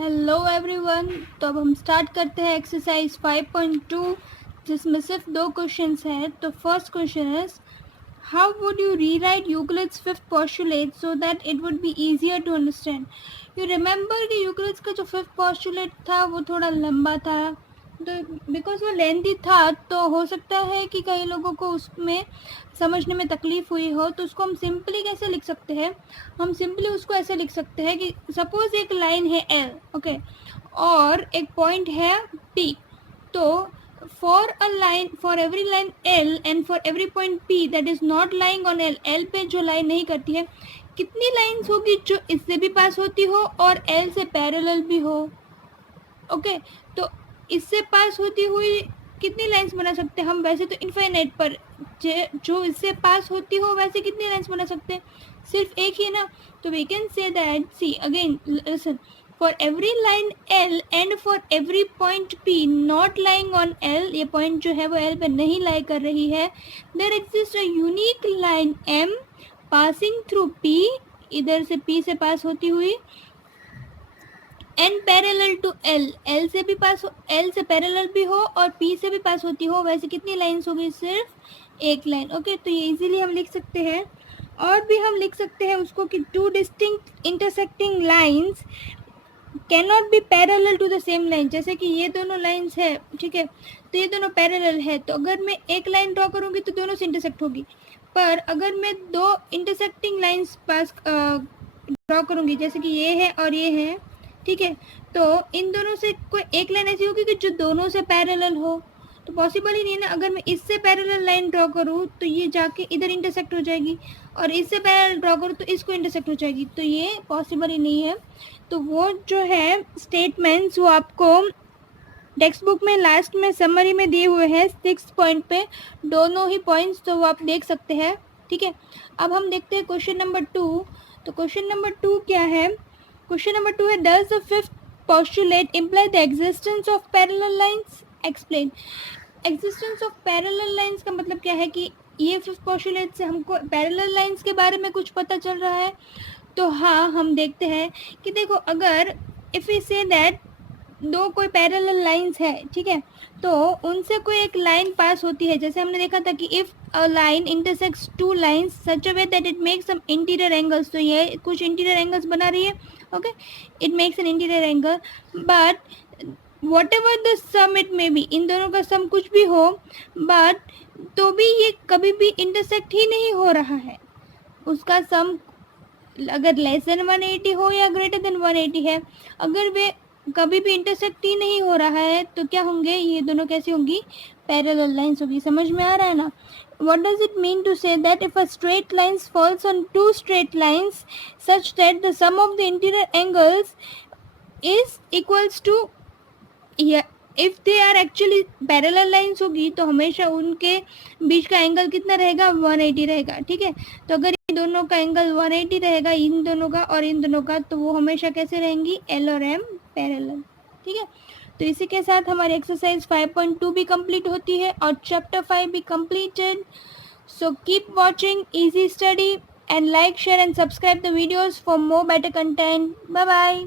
Hello everyone. तो अब हम स्टार्ट करते हैं एक्सरसाइज 5.2 जिसमें सिर्फ 2 क्वेश्चंस हैं। तो first question is how would you rewrite Euclid's fifth postulate so that it would be easier to understand. You remember कि यूक्लिड्स का जो फिफ्थ पोस्टुलेट था वो थोड़ा लंबा था, तो बिकॉज वो लेंथी था तो हो सकता है कि कई लोगों को उसमें समझने में तकलीफ़ हुई हो। तो उसको हम सिंपली कैसे लिख सकते हैं, हम सिंपली उसको ऐसे लिख सकते हैं कि सपोज़ एक लाइन है एल, ओके, और एक पॉइंट है पी। तो for a line, for every line L and for every point P that is not lying on L, L पे जो लाइन नहीं करती है, कितनी लाइन्स होगी जो इससे भी पास होती हो और एल से पैरेलल भी हो। ओके, तो इससे पास होती हुई कितनी लाइंस बना सकते हैं हम, वैसे तो इनफाइनाइट, पर जो इससे पास होती हो वैसे कितनी लाइंस बना सकते हैं, सिर्फ एक ही ना। तो we can say that, see again listen, for every line L and for every point P not lying on L, ये पॉइंट जो है वो एल पे नहीं लाई कर रही है, there exist a unique line M passing through P, इधर से पी से पास होती हुई, and parallel to L, L से भी पास हो, एल से पैरेलल भी हो और पी से भी पास होती हो, वैसे कितनी लाइंस होगी, सिर्फ एक लाइन। ओके, तो ये इजीली हम लिख सकते हैं। और भी हम लिख सकते हैं उसको कि two distinct intersecting lines can not be parallel to the same line. जैसे कि ये दोनों लाइंस है, ठीक है, तो ये दोनों पैरेलल है, तो अगर मैं एक लाइन ड्रॉ करूँगी तो दोनों से इंटरसेक्ट होगी। पर अगर मैं दो इंटरसेक्टिंग लाइंस पास ड्रॉ करूँगी, जैसे कि ये है और ये है, ठीक है, तो इन दोनों से कोई एक लाइन ऐसी होगी कि जो दोनों से पैरेलल हो, तो पॉसिबल ही नहीं है ना। अगर मैं इससे पैरेलल लाइन ड्रॉ करूँ तो ये जाके इधर इंटरसेक्ट हो जाएगी, और इससे पैरेलल ड्रॉ करूँ तो इसको इंटरसेक्ट हो जाएगी, तो ये पॉसिबल ही नहीं है। तो वो जो है स्टेटमेंट्स वो आपको टेक्स्ट बुक में लास्ट में समरी में दिए हुए हैं 6 पॉइंट पे, दोनों ही पॉइंट्स, तो वो आप देख सकते हैं, ठीक है। अब हम देखते हैं क्वेश्चन नंबर 2। तो क्वेश्चन नंबर 2 क्या है, क्वेश्चन नंबर 2 है does the fifth postulate imply the existence of parallel lines, explain. Existence of parallel lines का मतलब क्या है कि ये फिफ्थ पोस्टुलेट से हमको पैरेलल लाइंस के बारे में कुछ पता चल रहा है। तो हाँ, हम देखते हैं कि देखो, अगर इफ़ वी से दैट दो कोई पैरेलल लाइंस है, ठीक है, तो उनसे कोई एक लाइन पास होती है, जैसे हमने देखा था कि if a line intersects two lines such a way that it makes some interior angles, तो ये कुछ इंटीरियर एंगल्स बना रही है, okay, it makes an interior angle, but what the sum it may be, इन दोनों का सम कुछ भी हो, बट तो भी ये कभी भी इंटरसेक्ट ही नहीं हो रहा है, उसका सम अगर लेस देन 180 हो या ग्रेटर देन 180 है, अगर वे कभी भी इंटरसेक्ट ही नहीं हो रहा है तो क्या होंगे, ये दोनों कैसी होंगी, पैरेलल लाइंस होगी। समझ में आ रहा है ना। what does it mean to say that if a straight line falls on two straight lines such that the sum of the interior angles is equals to, if they are actually parallel lines होगी तो हमेशा उनके बीच का angle कितना रहेगा, 180 रहेगा, ठीक है। तो अगर इन दोनों का एंगल 180 रहेगा, इन दोनों का और इन दोनों का, तो वो हमेशा कैसे रहेंगी, एल और एम पैरेलल, ठीक है। तो इसी के साथ हमारी एक्सरसाइज 5.2 भी कंप्लीट होती है और चैप्टर 5 भी completed. So keep watching easy study and like, share and subscribe the videos for more better content. Bye bye.